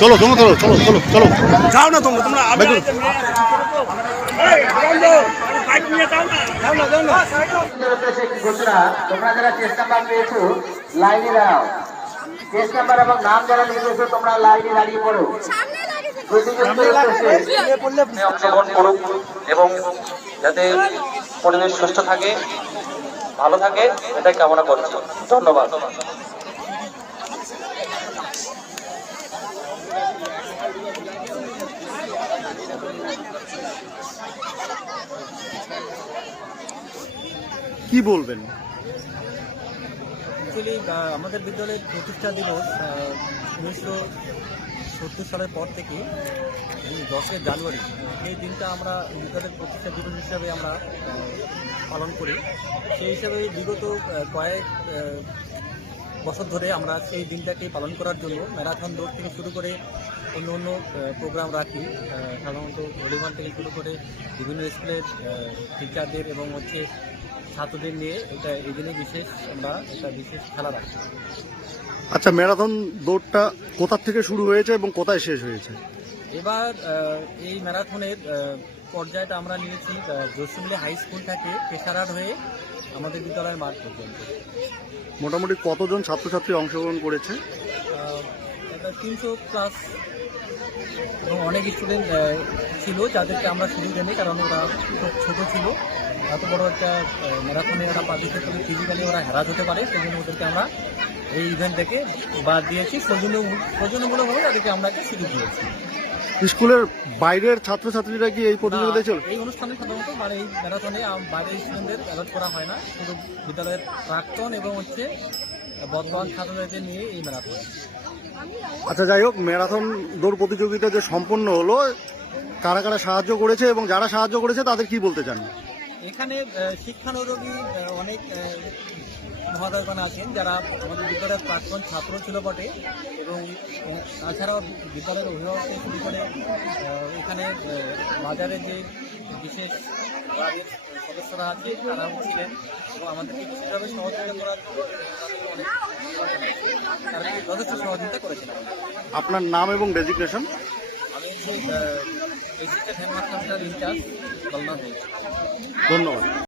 চলো চলো চলো চলো চলো চলো যাও না তোমরা ঘোষণা, তোমরা যারা টেস্ট নাম্বার পেয়েছো লাইনে দাঁড়াও। টেস্ট নাম্বার এবং নাম যারা লিখেছো তোমরা লাইনে দাঁড়িয়ে পড়ো। অংশগ্রহণ করুক এবং যাতে পরিবেশ সুস্থ থাকে, ভালো থাকে, এটাই কামনা করছি। ধন্যবাদ। কি বলবেন? অ্যাকচুয়ালি আমাদের বিদ্যালয়ের প্রতিষ্ঠা দিবস 1970 সালের পর থেকে 10 জানুয়ারি এই দিনটা আমরা বিদ্যালয়ের প্রতিষ্ঠা দিবস হিসাবে আমরা পালন করি। সেই হিসাবে বিগত কয়েক বছর ধরে আমরা সেই দিনটাকে পালন করার জন্য ম্যারাথন দৌড় থেকে শুরু করে অন্য অন্য প্রোগ্রাম রাখি। সাধারণত ভলিবল থেকে শুরু করে বিভিন্ন স্কুলের টিচারদের এবং ছাত্রদের নিয়ে এই দিনে আমরা বিশেষ খেলা রাখি। আচ্ছা, ম্যারাথন দৌড়টা কোথা থেকে শুরু হয়েছে এবং কোথায় শেষ হয়েছে? এবার এই ম্যারাথনের পর্যায়টা আমরা নিয়েছি জসিমুল্লাহ হাই স্কুল থেকে পেশারার হয়ে আমাদের বিদ্যালয়ের মাঠ পর্যন্ত। মোটামুটি কতজন ছাত্রছাত্রী অংশগ্রহণ করেছে? 300+ এবং অনেক স্টুডেন্ট ছিল যাদেরকে আমরা সুযোগ দেনি, কারণ ওরা খুব ছোটো ছিল। এত বড় একটা ম্যারাথনে ওরা পার্টিসিপেট করে ফিজিক্যালি ওরা হ্যারাস হতে পারে, সেই জন্য ওদেরকে আমরা এই ইভেন্ট থেকে বাদ দিয়েছি। সৌজন্যমূলকভাবে তাদেরকে আমরা একটা সুযোগ দিয়েছি। স্কুলের বাইরের ছাত্রছাত্রীরা কি এই প্রতিযোগিতায় চলে? এই অনুষ্ঠানে সাধারণত এই ম্যারাথনে বাইরের স্টুডেন্টদের অ্যালট করা হয় না, শুধু বিদ্যালয়ের প্রাক্তন এবং বর্তমান ছাত্রছাত্রীদের নিয়ে এই ম্যারাথন। আচ্ছা, যাই হোক, ম্যারাথন দৌড় প্রতিযোগিতা যে সম্পন্ন হলো, কারা কারা সাহায্য করেছে এবং যারা সাহায্য করেছে তাদের কি বলতে চান? এখানে শিক্ষানুরোগী অনেক মহোদয়গণ আছেন যারা আমাদের বিদ্যালয়ের প্রাক্তন ছাত্র ছিল বটে, এবং তাছাড়াও বিদ্যালয়ের অভিভাবক থেকে শুরু করে এখানে বাজারে যে বিশেষ বাড়ির সদস্যরা আছে তারাও ছিলেন এবং আমাদেরকে বিশেষভাবে সহযোগিতা করার তারা যথেষ্ট সহযোগিতা করেছিলেন। আপনার নাম এবং ডেজিগনেশন? আমি অ্যাসিস্ট্যান্ট হেডমাস্টার ইনচার্জ। ধন্যবাদ।